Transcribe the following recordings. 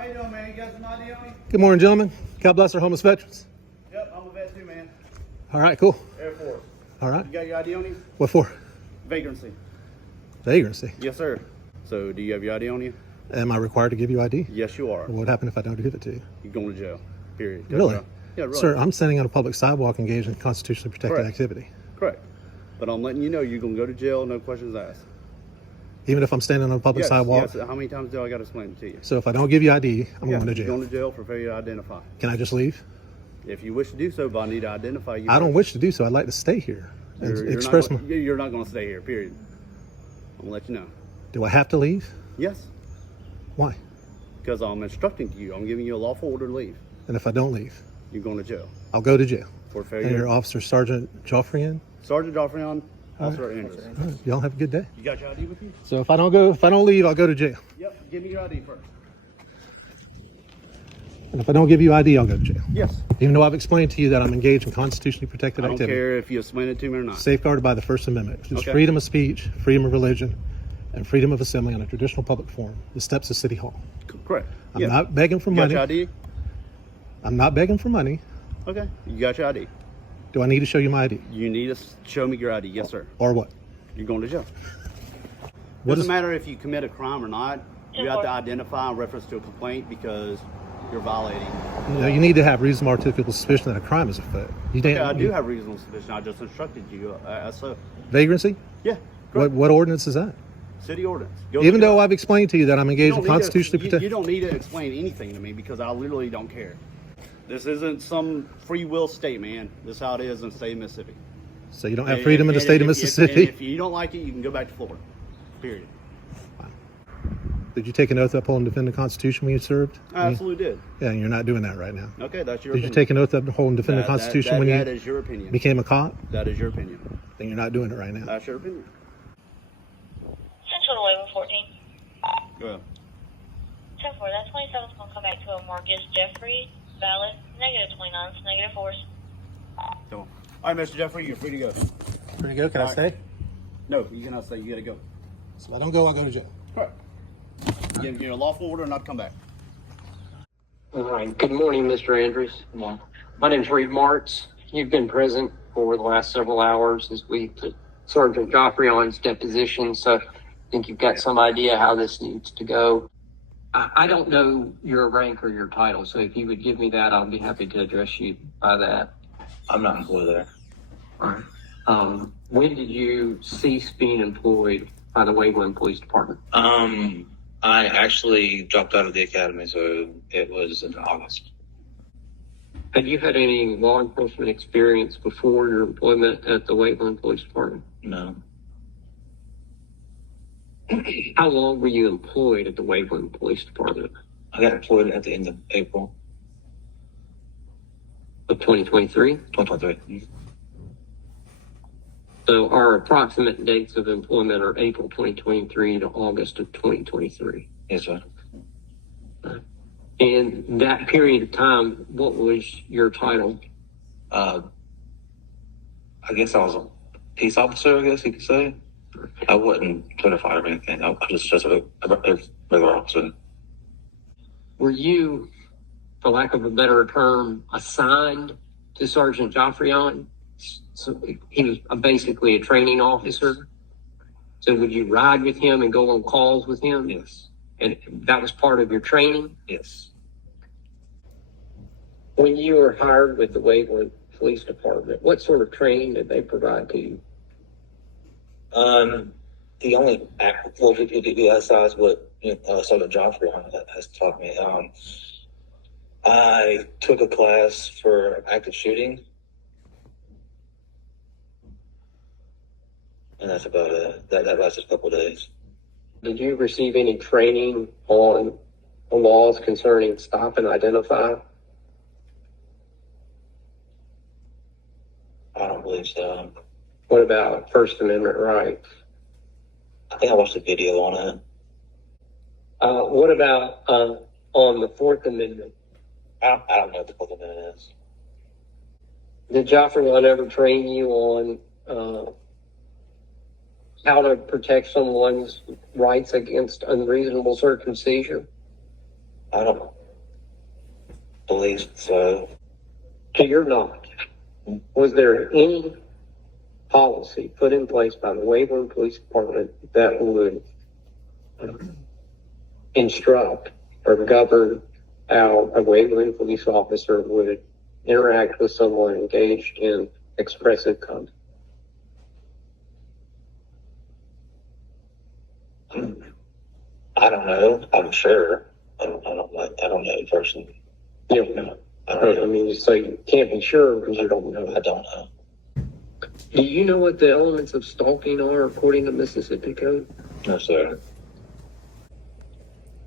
How you doing, man? You got some ID on you? Good morning, gentlemen. God bless our homeless veterans. Yep, I'm a vet too, man. All right, cool. Air Force. All right. You got your ID on you? What for? Vagrancy. Vagrancy. Yes, sir. So, do you have your ID on you? Am I required to give you ID? Yes, you are. What happened if I don't give it to you? You're going to jail. Period. Really? Yeah, really. Sir, I'm standing on a public sidewalk engaged in constitutionally protected Correct. activity. Correct. But I'm letting you know you're going to go to jail, no questions asked. Even if I'm standing on a public sidewalk? Yes. How many times do I got to explain it to you? So if I don't give you ID, I'm going to jail. You're going to jail for failure to identify. Can I just leave? If you wish to do so, but I need to identify you. I don't wish to do so. I'd like to stay here and You're not going to stay here, period. I'm going to let you know. Do I have to leave? Yes. Why? Because I'm instructing you. I'm giving you a lawful order to leave. And if I don't leave? You're going to jail. I'll go to jail. For failure. And you're Officer Sergeant Joffrion? Sergeant Joffrion, Officer Andrews. All right. Y'all have a good day. You got your ID with you? So if I don't leave, I'll go to jail. Yep. Give me your ID first. And if I don't give you ID, I'll go to jail. Yes. Even though I've explained to you that I'm engaged in constitutionally protected I don't activity. care if you explain it to me or not. Safeguarded by the First Amendment. It's Okay. freedom of speech, freedom of religion, and freedom of assembly on a traditional public forum. The steps of City Hall. Correct. I'm not begging for You money. got your ID? I'm not begging for money. Okay. You got your ID. Do I need to show you my ID? You need to show me your ID. Yes, sir. Or what? You're going to jail. What Doesn't is- matter if you commit a crime or not. You have to identify in reference to a complaint because you're violating. You need to have reasonable articulable suspicion that a crime is afoot. Okay, I do have reasonable suspicion. I just instructed you. So, Vagrancy? yeah. Correct. What ordinance is that? City ordinance. Go Even to though jail. I've explained to you that I'm engaged in You don't need to- constitutionally you protected. don't need to explain anything to me because I literally don't care. This isn't some free will state, man. This is how it is in the state of Mississippi. So you don't have freedom in the state of Mississippi? If you don't like it, you can go back to Florida. Period. Did you take an oath to uphold and defend the Constitution when you served? I absolutely did. Yeah, and you're not doing that right now. Okay, that's your Did you opinion. take an oath to uphold and defend the Constitution when that you is your opinion. became a cop? That is your opinion. Then you're not doing it right now. That's your opinion. Central to Waveland 14. Go ahead. 10-4, that 27's going to come back to a Marcus Jeffrey, valid, negative 29's, negative 4's. Come on. All right, Mr. Jeffrey, you're free to go. Pretty good. Can I stay? No, you cannot stay. You got to go. So if I don't go, I'll go to jail. Correct. You're a lawful order not to come back. All right. Good morning, Mr. Andrews. Good morning. My name's Reed Martz. You've been present for the last several hours as we took Sergeant Joffrion's deposition, so I think you've got some idea how this needs to go. I don't know your rank or your title, so if you would give me that, I'll be happy to address you by that. I'm not employed there. All right. When did you cease being employed by the Waveland Police Department? I actually dropped out of the academy, so it was in August. Have you had any law enforcement experience before your employment at the Waveland Police Department? No. How long were you employed at the Waveland Police Department? I got employed at the end of April Of 2023? 2023. So our approximate dates of employment are April 2023 to August of 2023. Yes, sir. In that period of time, what was your title? I guess I was a peace officer, I guess you could say. I wasn't certified or anything. I was just a regular officer. Were you, for lack of a better term, assigned to Sergeant Joffrion? So he was basically a training officer. So would you ride with him and go on calls with him? Yes. And that was part of your training? Yes. When you were hired with the Waveland Police Department, what sort of training did they provide to you? The only besides what Sergeant Joffrion has taught me, I took a class for active shooting, and that's about it. That lasted a couple of days. Did you receive any training on the laws concerning stop and identify? I don't believe so. What about First Amendment rights? I think I watched a video on it. What about on the Fourth Amendment? I don't know what the Fourth Amendment is. Did Joffrion ever train you on how to protect someone's rights against unreasonable search and seizure? I don't believe so. To your knowledge, was there any policy put in place by the Waveland Police Department that would instruct or govern how a Waveland police officer would interact with someone engaged in expressive conduct? I don't know. I'm sure. I don't know personally. You don't know. I don't know. I mean, so you can't be sure because you don't know. I don't know. Do you know what the elements of stalking are according to Mississippi Code? No, sir.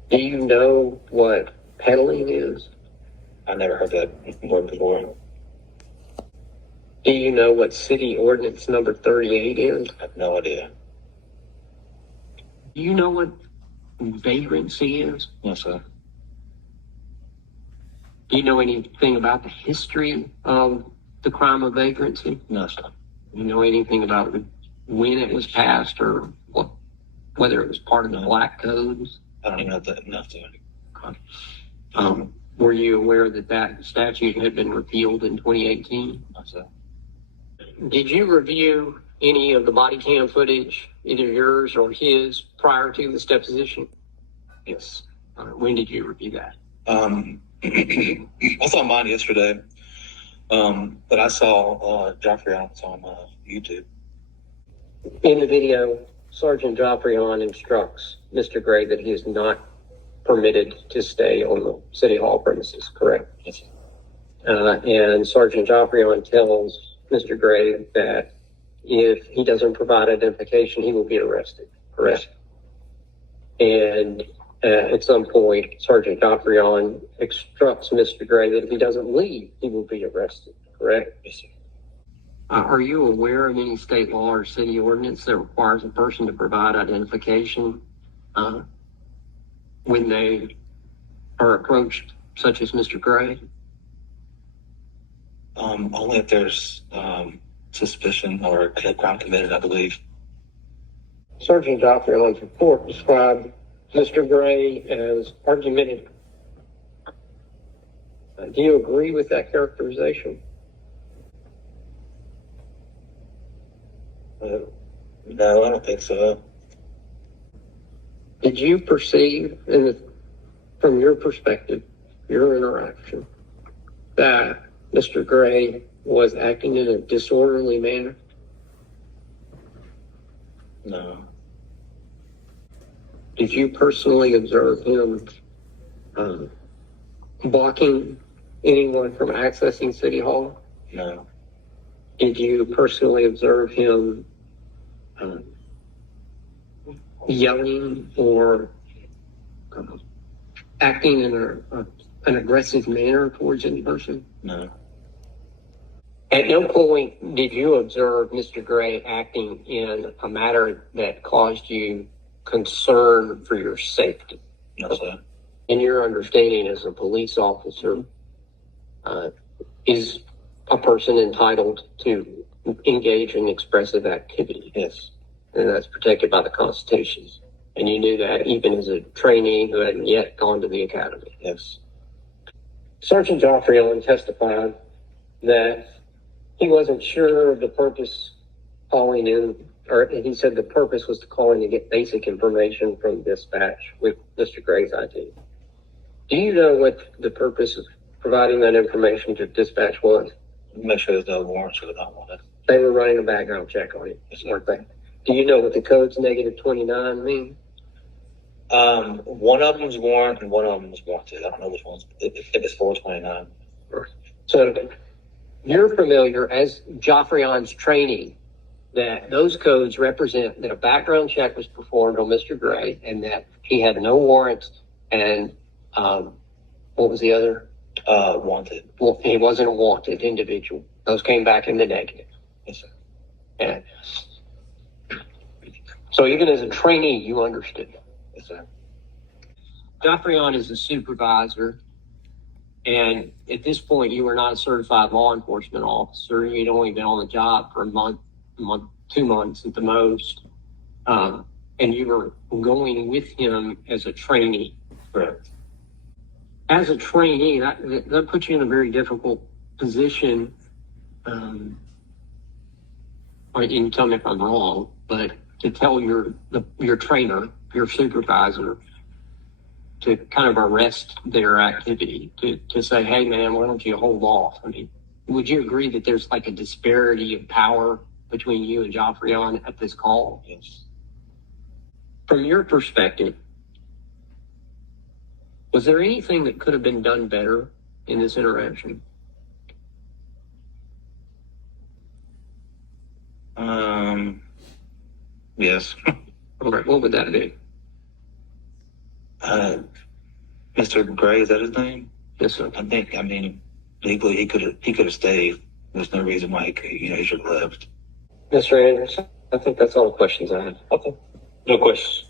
Do you know what peddling is? I never heard that word before. Do you know what city ordinance number 38 is? I have no idea. Do you know what vagrancy is? No, sir. Do you know anything about the history of the crime of vagrancy? No, sir. Do you know anything about when it was passed or whether it was part of the black codes? I don't even know that enough to. Were you aware that statute had been repealed in 2018? No, sir. Did you review any of the body cam footage, either yours or his, prior to this deposition? Yes. When did you review that? I saw mine yesterday, but I saw Joffrion on YouTube. In the video, Sergeant Joffrion instructs Mr. Gray that he is not permitted to stay on the City Hall premises, correct? Yes, sir. And Sergeant Joffrion tells Mr. Gray that if he doesn't provide identification, he will be arrested, correct? And at some point, Sergeant Joffrion instructs Mr. Gray that if he doesn't leave, he will be arrested, correct? Yes, sir. Are you aware of any state law or city ordinance that requires a person to provide identification when they are approached, such as Mr. Gray? Only if there's suspicion or a crime committed, I believe. Sergeant Joffrion's report described Mr. Gray as argumentative. Do you agree with that characterization? No, I don't think so. Did you perceive, from your perspective, your interaction, that Mr. Gray was acting in a disorderly manner? No. Did you personally observe him blocking anyone from accessing City Hall? No. Did you personally observe him yelling or acting in an aggressive manner towards any person? No. At no point did you observe Mr. Gray acting in a manner that caused you concern for your safety? No, sir. In your understanding as a police officer, is a person entitled to engage in expressive activity? Yes. And that's protected by the Constitution. And you knew that even as a trainee who hadn't yet gone to the academy. Yes. Sergeant Joffrion testified that he wasn't sure of the purpose calling in, or he said the purpose was to call in to get basic information from dispatch with Mr. Gray's ID. Do you know what the purpose of providing that information to dispatch was? Make sure there's no warrants or not wanted. They were running a background check on you, weren't they? Do you know what the code's -29 mean? One of them is warrant and one of them is warranted. I don't know which one's, if it's 429. So you're familiar as Joffrion's trainee that those codes represent that a background check was performed on Mr. Gray and that he had no warrants and what was the other? Wanted. Well, he wasn't a wanted individual. Those came back in the negative. Yes, sir. Yeah. So even as a trainee, you understood. Yes, sir. Joffrion is a supervisor, and at this point, you were not a certified law enforcement officer. You'd only been on the job for a month, 2 months at the most, and you were going with him as a trainee. Correct. as a trainee, that puts you in a very difficult position. Or you can tell me if I'm wrong, but to tell your trainer, your supervisor, to kind of arrest their activity, to say, hey man, why don't you hold off? I mean, would you agree that there's like a disparity of power between you and Joffrion at this call? Yes. From your perspective, was there anything that could have been done better in this interaction? Yes. Okay, what would that be? Mr. Gray, is that his name? Yes, sir. I think, legally he could have stayed. There's no reason why he should have left. Mr. Andrews, I think that's all the questions I have. Okay. No questions.